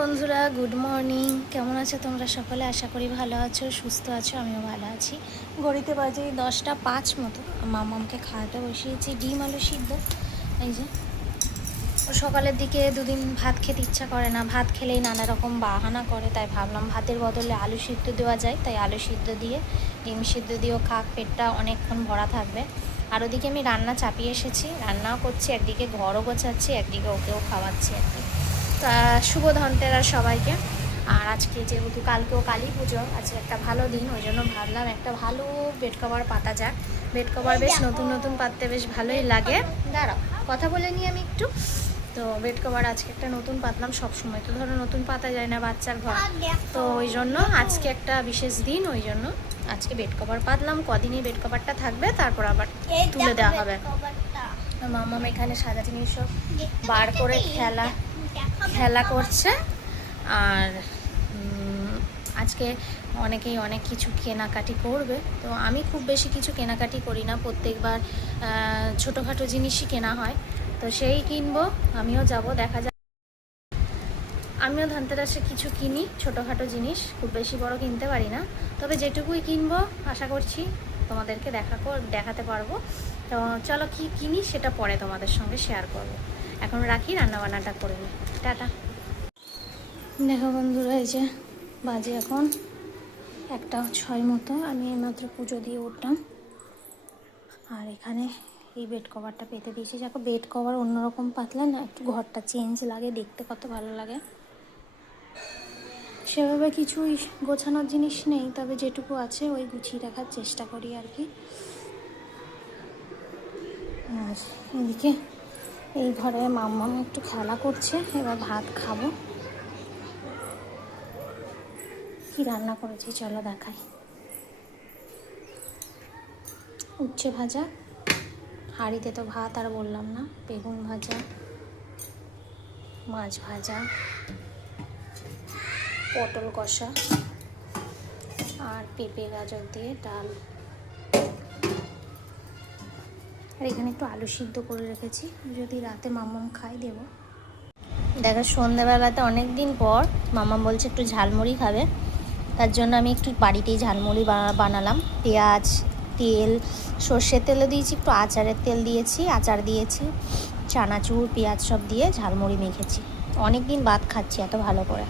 বন্ধুরা good morning কেমন আছো তোমরা সকলে? আশা করি ভালো আছো, সুস্থ আছো, আমিও ভালো আছি। ঘড়িতে বাজে দশটা পাঁচ মতো। মামামকে খাওয়াতে বসিয়েছি, ডিম আলু সিদ্ধ। এই যে, ও সকালের দিকে দুদিন ভাত খেতে ইচ্ছা করে না। ভাত খেলেই নানা রকম বাহানা করে, তাই ভাবলাম ভাতের বদলে আলু সিদ্ধ দেওয়া যায়। তাই আলু সিদ্ধ দিয়ে, ডিম সিদ্ধ দিয়েও খাক, পেটটা অনেকক্ষণ ভরা থাকবে। আর ওদিকে আমি রান্না চাপিয়ে এসেছি, রান্নাও করছি, একদিকে ঘরও গোছাচ্ছি, একদিকে ওকেও খাওয়াচ্ছি আর কি শুভ ধনতেরাস সবাইকে। আর আজকে যেহেতু কালকেও কালী পুজো আজকে একটা ভালো দিন ওই জন্য ভাবলাম একটা ভালো বেড কভার পাতা যাক। বেড কভার বেশ নতুন নতুন পাততে বেশ ভালোই লাগে। দাঁড়াও কথা বলে নিই আমি একটু। তো বেড কভার আজকে একটা নতুন পাতলাম সব সময় তো ধরো নতুন পাতা যায় না বাচ্চার ঘর। তো ওই জন্য আজকে একটা বিশেষ দিন ওই জন্য আজকে বেড কভার পাতলাম কদিনই বেড কভারটা থাকবে তারপর আবার তুলে দেওয়া হবে। মামাম এখানে সাদা জিনিস সব বার করে খেলা। খেলা করছে। আর আজকে অনেকেই অনেক কিছু কেনাকাটি করবে। তো আমি খুব বেশি কিছু কেনাকাটি করি না। প্রত্যেকবার ছোটোখাটো জিনিসই কেনা হয়। তো সেই কিনবো, আমিও যাব, দেখা যাক। আমিও ধনতেরাসে কিছু কিনি, ছোটোখাটো জিনিস। খুব বেশি বড় কিনতে পারি না। তবে যেটুকুই কিনবো, আশা করছি তোমাদেরকে দেখা দেখাতে পারব। তো চলো কি কিনি সেটা পরে তোমাদের সঙ্গে শেয়ার করব। এখন রাখি, রান্নাবান্নাটা করে নিই। টাটা। দেখো বন্ধুরা, এই যে বাজে এখন একটা ছয় মতো। আমি এইমাত্র পুজো দিয়ে উঠলাম। আর এখানে এই বেড কভারটা পেতে দিয়েছি। দেখো বেড কভার অন্যরকম পাতলা না, একটু ঘরটা চেঞ্জ লাগে, দেখতে কত ভালো লাগে। সেভাবে কিছুই গোছানোর জিনিস নেই, তবে যেটুকু আছে ওই গুছিয়ে রাখার চেষ্টা করি আর কি। আর এদিকে এই ঘরে মাম্মা একটু খেলা করছে, এবার ভাত খাব। কি রান্না করেছি চলো দেখাই। উচ্ছে ভাজা, হাঁড়িতে তো ভাত আর বললাম না, বেগুন ভাজা, মাছ ভাজা, পটল কষা, আর পেঁপে গাজর দিয়ে ডাল। আর এখানে একটু আলু সিদ্ধ করে রেখেছি। যদি রাতে মামাম খাই, দেবো। দেখো সন্ধ্যাবেলাতে অনেক দিন পর মামা বলছে একটু ঝালমুড়ি খাবে। তার জন্য আমি একটু বাড়িতেই ঝালমুড়ি বানালাম। পেঁয়াজ, তেল, সর্ষের তেলও দিয়েছি, একটু আচারের তেল দিয়েছি, আচার দিয়েছি, চানাচুর, পেঁয়াজ সব দিয়ে ঝালমুড়ি মেখেছি। অনেক দিন বাদ খাচ্ছি এত ভালো করে।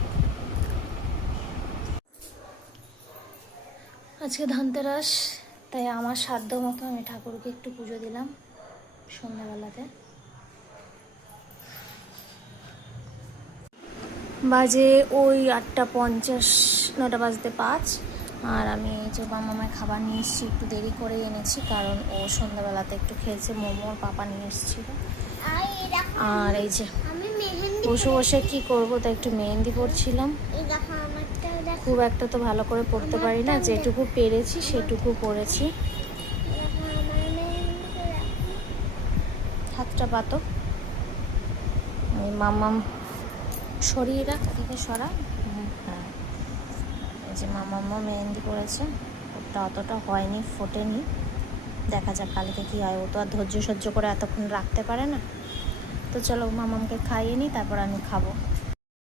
আজকে ধনতেরাস। তাই আমার সাধ্য মতো আমি ঠাকুরকে একটু পুজো দিলাম সন্ধ্যাবেলাতে। বাজে ওই আটটা পঞ্চাশ নটা বাজতে পাঁচ। আর আমি এই যে মামামায় খাবার নিয়ে এসেছি একটু দেরি করে এনেছি কারণ ও সন্ধ্যাবেলাতে একটু খেয়েছে মোমোর পাপা নিয়ে এসেছিল। আর এই যে বসে বসে কি করব? তাই একটু মেহেন্দি পড়ছিলাম খুব একটা তো ভালো করে পড়তে পারি না। যেটুকু পেরেছি সেটুকু পড়েছি। হাতটা পাতো মামাম সরিয়ে রাখ এদিকে সরা। হ্যাঁ এই যে মামাম্মা মেহেন্দি করেছে ওটা অতটা হয়নি ফোটেনি। দেখা যাক কালকে কী হয়। ও তো আর ধৈর্য সহ্য করে এতক্ষণ রাখতে পারে না। তো চলো মামামকে খাইয়ে নিই, তারপর আমি খাব।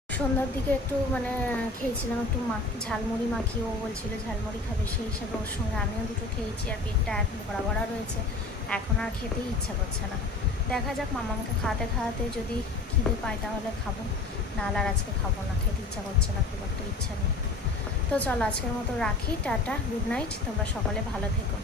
সন্ধ্যার দিকে একটু মানে খেয়েছিলাম একটু ঝালমুড়ি মাখিয়ে ও বলছিল ঝালমুড়ি খাবে, সেই হিসাবে ওর সঙ্গে আমিও দুটো খেয়েছি আর পেটটা এক ভরা ভরা রয়েছে। এখন আর খেতেই ইচ্ছা করছে না। দেখা যাক মামামকে খাওয়াতে খাওয়াতে যদি খিদে পাই তাহলে খাব, নাহলে আর আজকে খাব না, খেতে ইচ্ছা করছে না, খুব একটা ইচ্ছা নেই। তো চলো আজকের মতো রাখি, টাটা, গুড নাইট, তোমরা সকালে ভালো থেকো।